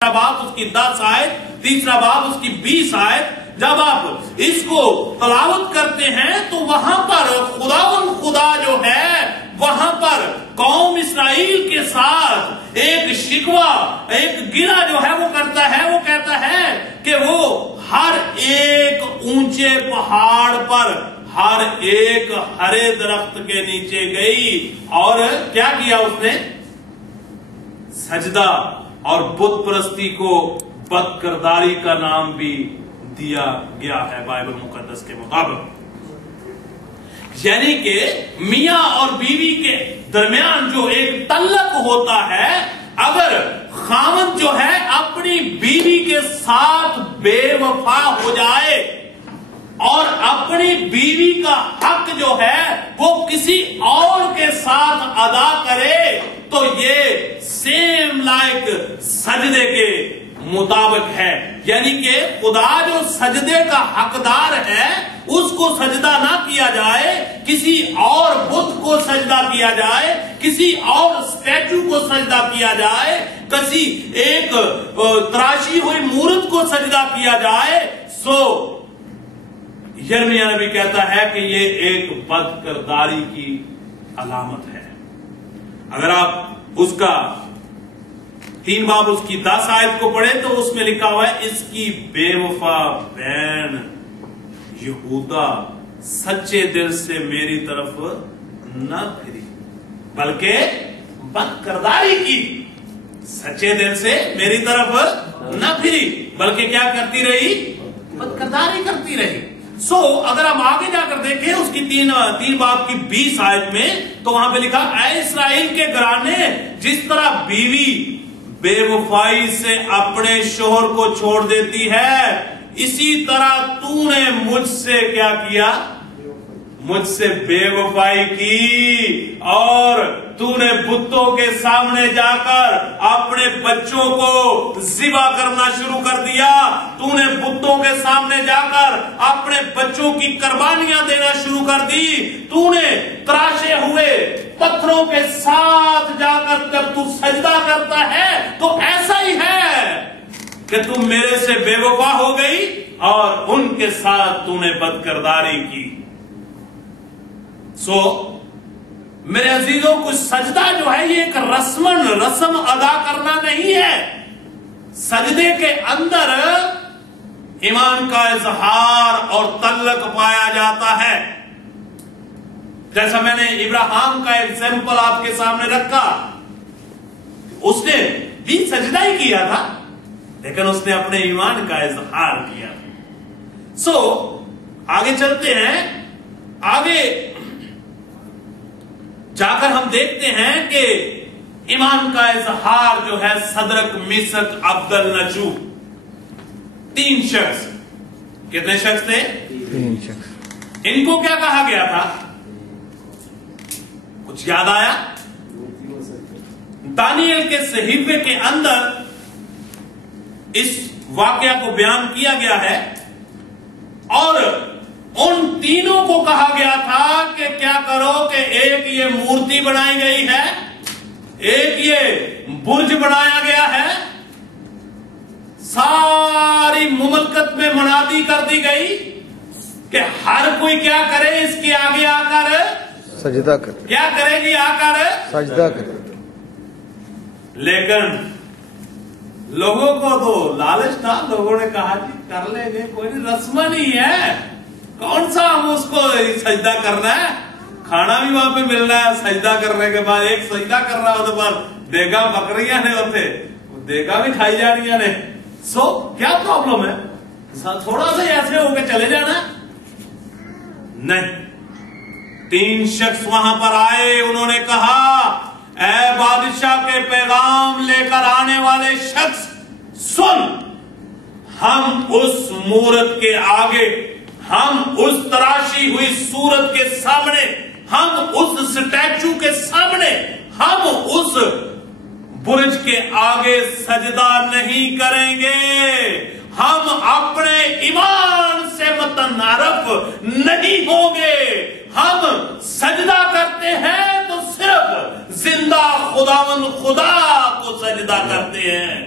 باب اس کی 10 آیت، تیسرا باب اس کی 20 آیت، جب آپ اس کو تلاوت کرتے ہیں تو وہاں پر خدا جو ہے وہاں پر قوم اسرائیل کے ساتھ ایک شکوہ، ایک گلہ جو ہے وہ کرتا ہے. وہ کہتا ہے کہ وہ ہر ایک اونچے پہاڑ پر، ہر ایک ہرے درخت کے نیچے گئی اور کیا کیا اس نے؟ سجدہ. اور بت پرستی کو بد کرداری کا نام بھی دیا گیا ہے بائبل مقدس کے مطابق. یعنی کہ میاں اور بیوی کے درمیان جو ایک تعلق ہوتا ہے، اگر خاوند جو ہے اپنی بیوی کے ساتھ بے وفا ہو جائے اور اپنی بیوی کا حق جو ہے وہ کسی اور کے ساتھ ادا کرے تو یہ سیم لائک سجدے کے مطابق ہے. یعنی کہ خدا جو سجدے کا حقدار ہے اس کو سجدہ نہ کیا جائے، کسی اور بت کو سجدہ کیا جائے، کسی اور اسٹیچو کو سجدہ کیا جائے، کسی ایک تراشی ہوئی مورت کو سجدہ کیا جائے. سو یرمیہ نبی کہتا ہے کہ یہ ایک بد کرداری کی علامت ہے. اگر آپ اس کا 3 باب اس کی 10 آیت کو پڑھیں تو اس میں لکھا ہوا ہے، اس کی بے وفا بہن یہودا سچے دل سے میری طرف نہ پھری بلکہ بد کرداری کی. سچے دل سے میری طرف نہ پھری بلکہ کیا کرتی رہی؟ بد کرداری کرتی رہی. سو اگر ہم آگے جا کر دیکھیں اس کی 3 باب کی 20 آیت میں تو وہاں پہ لکھا، اے اسرائیل کے گھرانے، جس طرح بیوی بے وفائی سے اپنے شوہر کو چھوڑ دیتی ہے اسی طرح تو نے مجھ سے کیا کیا؟ مجھ سے بے وفائی کی، اور تو نے بتوں کے سامنے جا کر اپنے بچوں کو ذبح کرنا شروع کر دیا. تو نے بتوں کے سامنے جا کر اپنے بچوں کی قربانیاں دینا شروع کر دی. تو نے تراشے ہوئے پتھروں کے ساتھ جا کر جب تو سجدہ کرتا ہے تو ایسا ہی ہے کہ تم میرے سے بے وفا ہو گئی اور ان کے ساتھ تو نے بد کرداری کی. سو میرے عزیزوں، کچھ سجدہ جو ہے یہ ایک رسم ادا کرنا نہیں ہے. سجدے کے اندر ایمان کا اظہار اور تعلق پایا جاتا ہے. جیسا میں نے ابراہیم کا ایگزامپل آپ کے سامنے رکھا، اس نے بھی سجدہ ہی کیا تھا لیکن اس نے اپنے ایمان کا اظہار کیا. سو آگے چلتے ہیں. آگے جا کر ہم دیکھتے ہیں کہ ایمان کا اظہار جو ہے صدرک، میثق، عبدالنجو، 3 شخص. کتنے شخص تھے؟ 3 شخص. ان کو کیا کہا گیا تھا؟ کچھ یاد آیا؟ دانیل کے صحیفے کے اندر اس واقعہ کو بیان کیا گیا ہے اور ان تینوں کو کہا گیا تھا کہ کیا کرو کہ ایک یہ مورتی بنائی گئی ہے، ایک یہ برج بنایا گیا ہے، ساری مملکت میں منادی کر دی گئی کہ ہر کوئی کیا کرے، اس کے آگے آ کر سجدہ کرے. کیا کرے جی؟ آ کر سجدہ کرے. لیکن لوگوں کو تو لالچ تھا، لوگوں نے کہا جی کر لیں گے، کوئی نہیں، رسم نہیں ہے، کون سا ہم اس کو سجدہ کرنا ہے، کھانا بھی وہاں پہ ملنا ہے. سجدہ کرنے کے بعد ایک سجدہ کر رہا ہے، پر دیگا بکریاں نے ہوتے دیگا بھی کھائی جانیاں نے. سو کیا پرابلم ہے؟ تھوڑا سا ایسے ہو کے چلے جانا نہیں. 3 شخص وہاں پر آئے، انہوں نے کہا، اے بادشاہ کے پیغام لے کر آنے والے شخص سن، ہم اس مورت کے آگے، ہم اس تراشی ہوئی صورت کے سامنے، ہم اس سٹیچو کے سامنے، ہم اس برج کے آگے سجدہ نہیں کریں گے. ہم اپنے ایمان سے متنارف نہیں ہوں گے. ہم سجدہ کرتے ہیں تو صرف زندہ خداوند خدا کو سجدہ کرتے ہیں.